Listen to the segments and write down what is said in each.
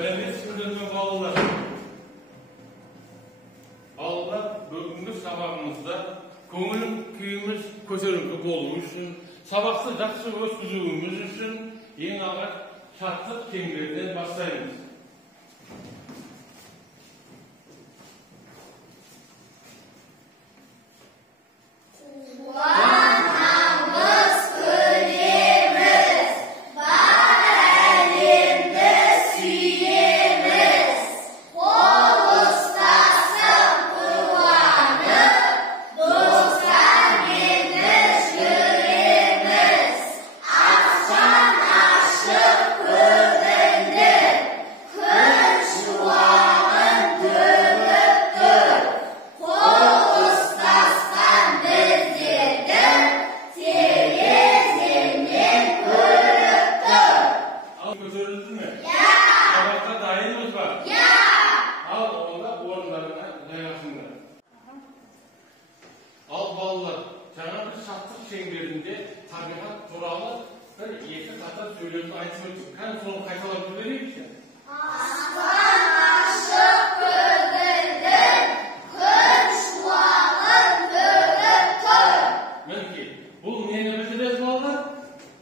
Sürdürme bağlılar. Bağlılar bugünkü sabahımızda ko'ngil kuyimiz ko'tarinki bo'lmoq uchun, sabahni yaxshi o'tkazishimiz uchun eng avval shartlik kenglikdan boshlaymiz. Şenglerinde tabiat turalı bir iki kata söylüyordu ayetimi kan son kaytalar söyleniyor ki. Aslan aşık kördürdün, kır şuağın dövdür. Mümkün. Bu neyine meselesi bağlı?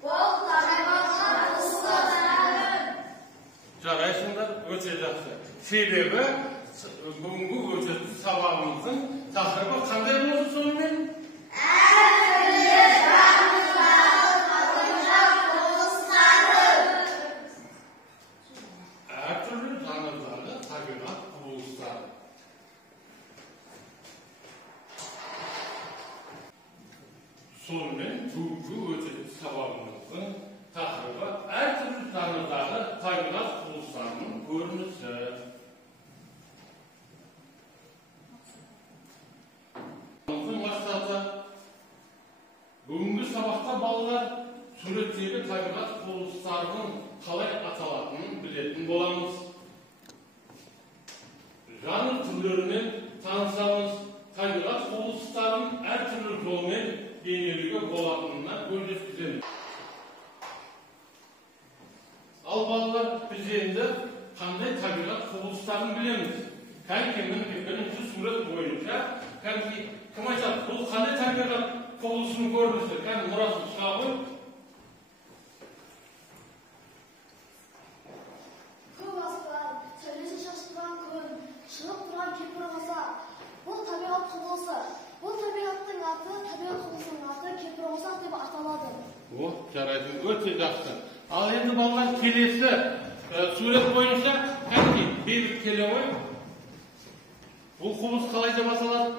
Bol tabiatlar ustaların. Jarayışınlar ötecekse. Sebebi bugünkü ötesi sabahımızın tahribı kanday olsun sonunun? Sonunun bugünkü ötesi sabahımızın tahribı her türlü tanrıları tabiat uluslarının görünüşü. Bugünkü sabahta ballar suretteki tabiat uluslarının kalay atalatının biletin bolamız. Janr türlerinin tanışamız, tabiat uluslarının her türlü yolunun yeniliği bolatından göreceğiz. Al ballar biz endi qanday tabiat uluslarını bilemiz. Kankimin birinci suret boyunca kanki kim aytadi bu qanday tabiat Kolusunu görmüştür. Yani Murat Şahı Kıvaslar, söylese şaştıran kön, çıkıp duran kepir olsa, bu tabiat kıvılsa, bu tabiatın adı, tabiat kıvılsının adı kepir olsa diye ataladı. Oh, jaraydı. Öte yaxşı. Al endi ballar kelesi suret boyunca hangi bir kelevoy bu kıvılız kalay dep ataladi?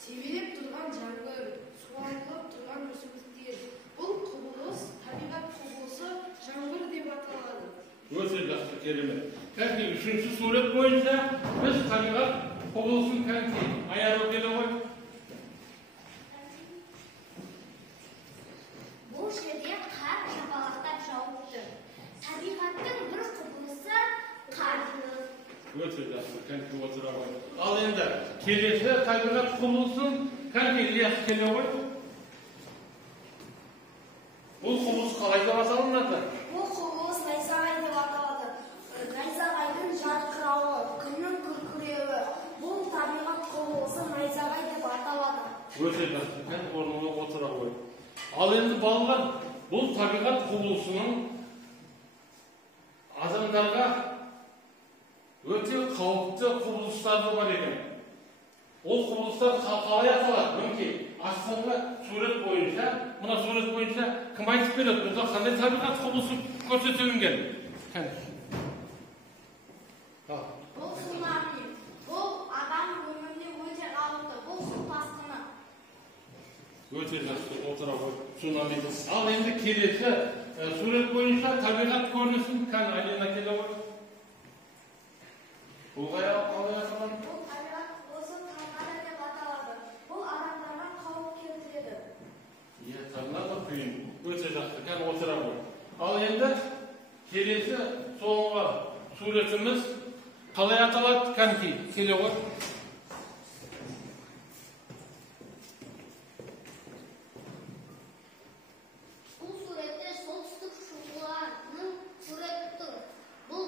Sevilip durgan jangır, suvarılıp durgan ösümlükler. Бұл құбылыс, табиғат құбылысы жаңбыр деп аталады. Öte yaxşı kelime. Kanki üçüncü suret boyunca biz tabiat kıvılsın kanki ayarı kelevoy. Bu жерде қар шапалақтап жауып тұр. Табиғаттың бір құбылысы қар. Öte yaxşı kanki oturavoy. Al endi kelesi tabiat kıvılsın kanki İlyas kelevoy. Bu kıvılız kalay dep atalanadi. Bu құбылыс найзағай деп аталады. Найзағайдың жарқырауы, күннің күркіреуі. Бұл табиғат құбылысы найзағай деп аталады. Öte yaxşı kanki ornuna oturavoy. Al endi ballar bu tabiat kıvılsının adamlarga öte kavuplu kıvılışları var ekan. O kıvılışlar kalay ataladi. Mümkün. Aslında suret boyunca, buna suret boyunca kim aytib beradi? Burada qanday tabiat kıvılısı ko'rsatilgan? Qani. Ha. Бұл цунами. Бұл адам өміріне өте қауіпті. Бұл су тасқыны. Öte yaxşı oturavoy. Tsunami. Al endi kelesi suret boyunca tabiat görünüşün kan aylana kelevoy. Bu qalay ataladi? Бұл табиғат құбылысы қаңқара деп аталады. Бұл адамдарға қауіп келтіреді. Yeterler de kıyın. Öte yaxşı kan oturavoy. Al endi kelesi so'nggi suretimiz qalay ataladi kanki kelevoy. Бұл суретте солтүстік шұғыланың суреті тұр. Бұл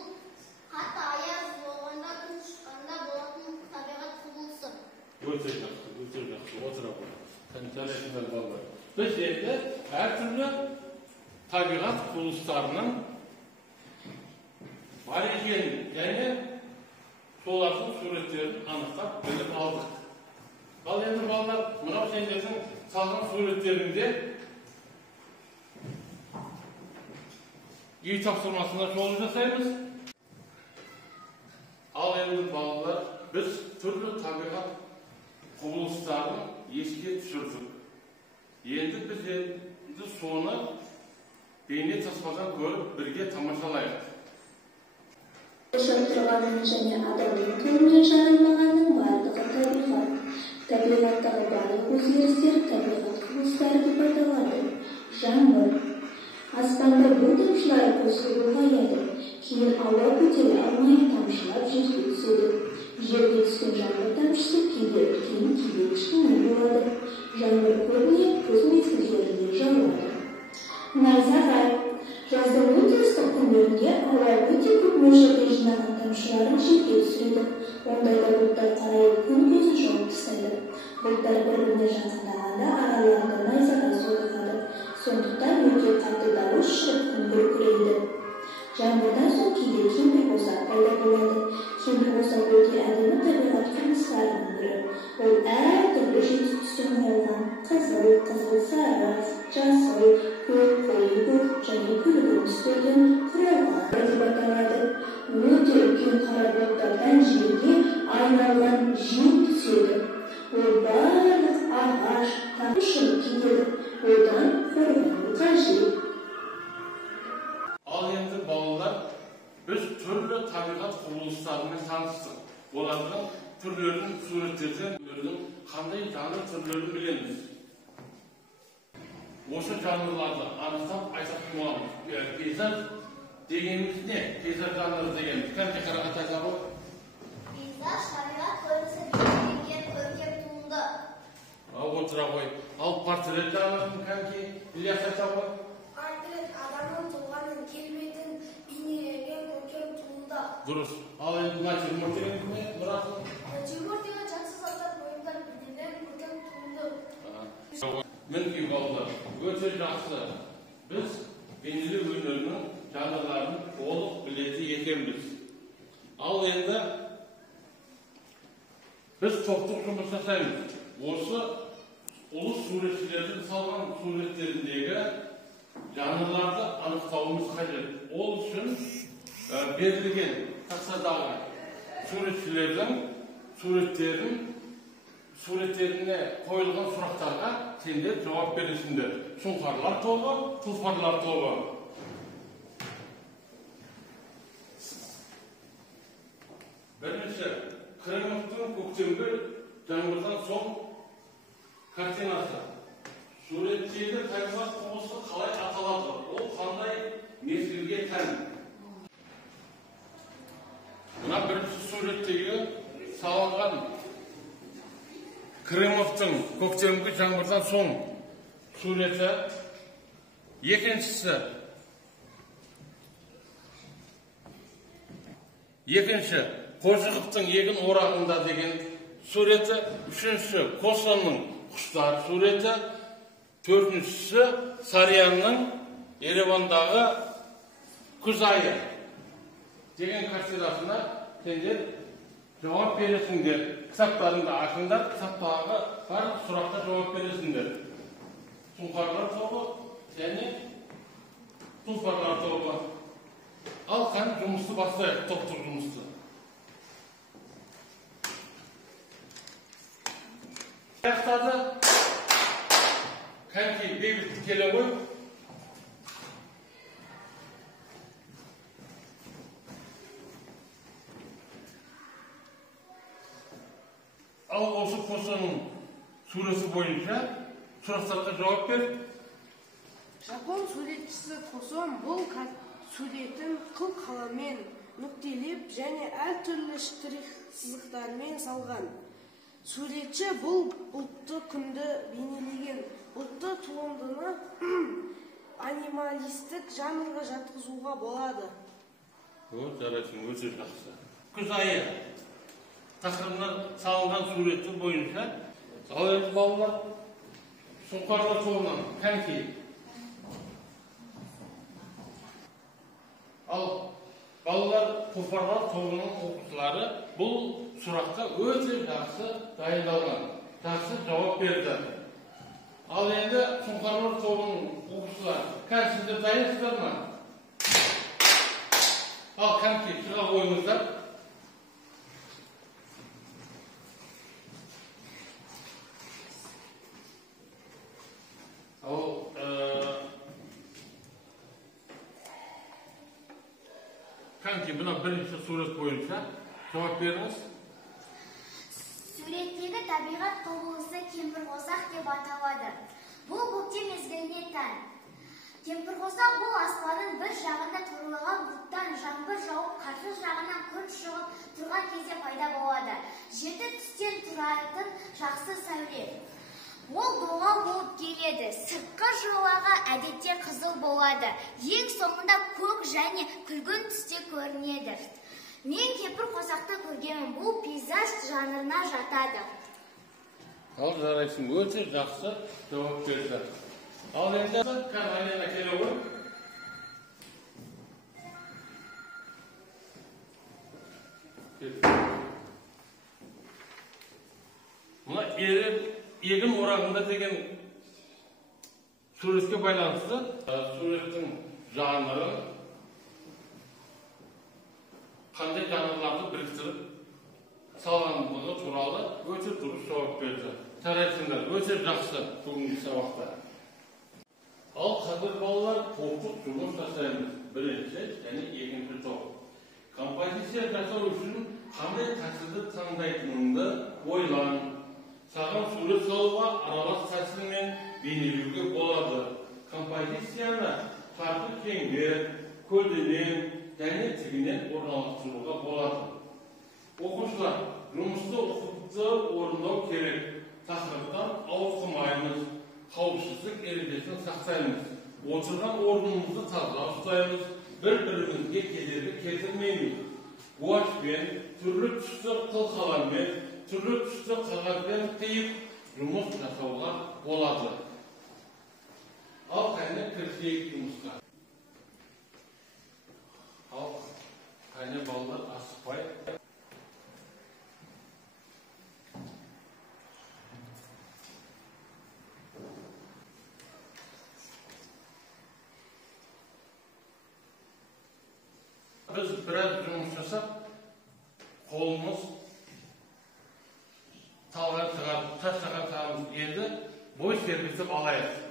Өте жақсы, отыра қой. Жарайсыңдар балалар. Біз енді әртүрлі табиғат құбылыстарының бар екенін және солардың суреттерін анықтап біліп алдық. Ал енді балалар, мынау сендердің салған суреттерінде үй тапсырмасына жол жасаймыз. Ал енді балалар, біз түрлі табиғат құбылыстарын еске түсірдік. Енді біз соны бейне таспадан көріп бірге тамашалайық. Yaşап тұрғанын және адамның қолымен жаралмағанның барлығы табиғат. Табиғаттағы барлық өзгерістер табиғат құбылыстары деп аталады. Жаңбыр. Аспанда бұлт тамшылары қосылып ұлғаяды. Кейін ауа көтере алмай тамшылап жерге түседі. Жерге түскен жаңбыр тамшысы кейде үлкен, кейде кішкене болады. Жаңбыр көбіне күз мезгілдерінде жауады. Найзағай. Жаздың өте ыстық күндерінде ауа өте көп мөлшерде жинаған тамшыларын жерге түсіреді. Ондайда бұлттар қарайып күн көзін жауып тастайды. Бұлттар бір-біріне жақындағанда араларында найзағай соғылады. Сондықтан өте қатты дауыс шығып күн күркірейді. Жаңбырдан соң кейде кемпір-қосақ пайда болады. Кемпір-қосақ өте әдемі табиғат құбылыстарының бірі. Ол әртүрлі жеті түстен құралған қызыл, сары, жасыл, көк, қою көк және күлгін түстерден құралған деп аталады. Өте үлкен қара бұлттардан жерге айналған жел түседі. Ол барлық ағаш, тағы шығып кетеді. Одан қорғану қажет. Ал енді балалар, біз түрлі табиғат құбылыстарымен таныстық. Олардың түрлерін суреттерден қандай жанр түрлерін білеміз. Осы жанрларды анықтап айтатын боламыз. Пейзаж дегеніміз не? Пейзаж жанры дегеніміз. Кәнде қарағат айтады? Пейзаж табиғат көрінісі бейнеленген көркем туынды. Отыра ғой. Ал портрет жанрын кәнде Ильяс айтады? Портрет адамның тұлғаның келбетін бейнеленген көркем туынды. Дұрыс. Ал енді натюрморт деген не? Натюрморт деген жақсы заттар ойындар бейнеленген көркем туынды. Мінекей балалар, өте жақсы. Біз бейнелеу өнерінің жанрларын толық білетін екенбіз. Ал енді біз топтық жұмыс жасаймыз. Осы ұлы суретшілердің салған суреттеріндегі жанрларды анықтауымыз қажет. Ол үшін берілген тақсадағы суретшілердің суреттеріне қойылған сұрақтарға сендер жауап бересіңдер. Сұңқарлар тобы, тұлпарлар тобы. Бірінші, Крымовтың көктемгі жаңбырдан соң картинасы. Суреттегі табиғат құбылысы қалай аталады? Ол қандай мезгілге тән? Мына бірінші суреттегі салынған Крымовтың көктемгі жаңбырдан соң суреті. Екінші, Қожықовтың егін орағында деген суреті. Үшінші, Косонның құштар суреті. Төртіншісі, Сарянның Еревандағы күз айы деген картинасына сендер жауап бересіңдер. Кітаптарыңды ашыңдар, кітаптағы барлық сұраққа жауап бересіңдер. Сұңқарлар тобы және тұлпарлар тобы. Ал қан жұмысты бастайық, топтық жұмысты. Аяқтады. Кәнки бейбіт келе ғой. Ал осы Косоның суреті бойынша сұрақтарға жауап бер. Жапон суретшісі Косон бұл суретін қыл қаламмен нүктелеп және әртүрлі штрих сызықтармен салған. Суретші бұл бұлтты күнді бейнелеген. Бұлтты туындыны анималистік жанрға жатқызуға болады. Жарайсың, өте жақсы. Күз айы. taqrimdan salıngan suretler boyunca al endi balalar Şunqarlar тобынан kanki al balalar Şunqarlar тобының оқушылары бұл сұраққа өте жақсы дайындалған, жақсы жауап берді. Ал енді Şunqarlar тобының оқушылары, сіздер дайынсыздар ма? Al kanki шыға қойыңыздар. Kanki buna birinchi surat bo'yicha javob beramiz. Suretdегі табиғат құбылысы кемпірқосақ деп аталады. Бұл көктем мезгіліне тән. Кемпірқосақ бұл аспанның бір жағында тұрылған бұлттан жаңбыр жауып, қарсы жағынан күн шығып тұрған кезде пайда болады. Жеті түстен тұратын жақсы сәуле. Ол доғал болып келеді. Сыртқы жолағы әдетте қызыл болады. Ең соңында көк және күлгін түсте көрінеді. Мен кемпірқосақты көргенмін. Бұл пейзаж жанрына жатады. Ал жарайсың, өте жақсы жауап берді. Ал енді Алена келе ғой. Мына егін орағында деген суретке байланысты суреттің жанрын қандай жанрларды біріктіріп салғандығы туралы өте дұрыс жауап берді. Жарайсыңдар, өте жақсы бүгінгі сабақта. Ал қазір балалар топтық жұмыс жасаймыз. Бірінші және екінші топ. Композиция жасау үшін қандай тәсілді таңдайтыныңды ойлан. Саған сурет салуға аралас тәсілмен бейнелеуге болады. Композицияны farklı кеңдер, көлденең және тігінен орналастыруға болады. Оқушылар, жұмысты ұқыпты орындау керек. Тақырыптан ауытқымаймыз, қауіпсіздік ережесін сақтаймыз. Отырған орнымызды таза ұстаймыз, бір-бірімізге кедергі келтірмейміз. Гуашьпен, түрлі түсті қылқалармен, түрлі түсті қағазбен қиып жұмыс жасауға болады. Ал қайны кірісейік жұмысқа. Ал қайны балалар асықпай. Biz biraz жұмыс жасап, қолымыз талған шығарып, тастаған сағымыз енді бой серпісіп алайық.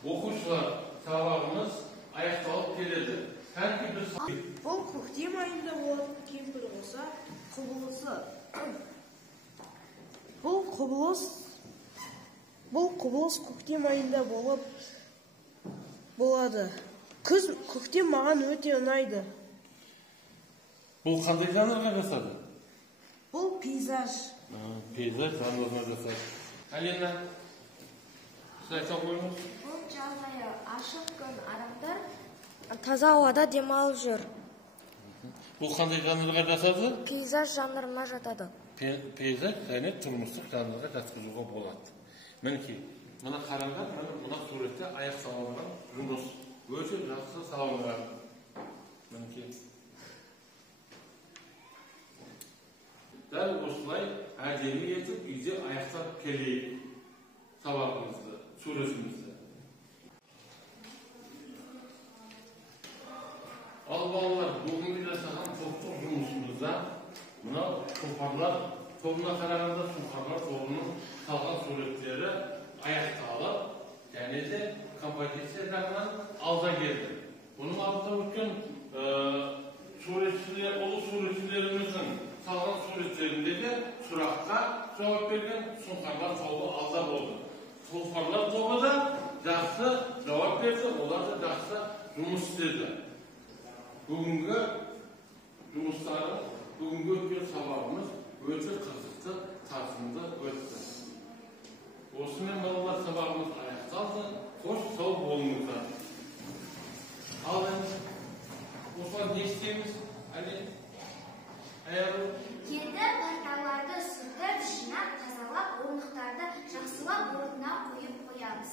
Оқушылар, сабағымыз аяқталып келеді. Бұл көктем айында болатын кемпірқосақ құбылысы. Бұл құбылыс көктем айында болады. Көктем маған өте ұнайды. Бұл қандай жанрға жасады? Бұл пейзаж. Пейзаж жанрына жасады. Алена, сіз айта қойыңыз. Бұл жағдайы ашық күн, адамдар таза ауада демалып жүр. Бұл қандай жанрға жасады? Пейзаж жанрына жатады. Пейзаж және тұрмыстық жанрға жатқызуға болады. Мінекей, мына қараңдар, мына суретте аяқ салынған жұмыс. Өте жақсы салынған. Мінекей. Дәл осылай әдемі етіп үйде аяқтап келейік сабағымызды, суретімізді. Ал балалар, бүгінгі жасаған топтық жұмысымызда мына Şunqarlar тобына қарағанда Şunqarlar тобының салған суреттері аяқталып, және де композиция жағынан алда келді. Бұның алдында өткен суретшілер, ұлы суретшілеріміздің салған суреттерінде де сұраққа жауап берген сұңқарлар тобы алда болды. Сұңқарлар тобы да жақсы жауап берді, олар да жақсы жұмыс істеді. Бүгінгі жұмыстары, бүгінгі өткен сабағымыз өте қызықты, тартымды өтті. Осымен балалар сабағымыз аяқталды. Қош сау болыңыздар. Ал енді осыған не істейміз? Аяғы Енді парталарды сүртіп, жинап, тазалап, орындықтарды жақсылап орнына қойып қоямыз.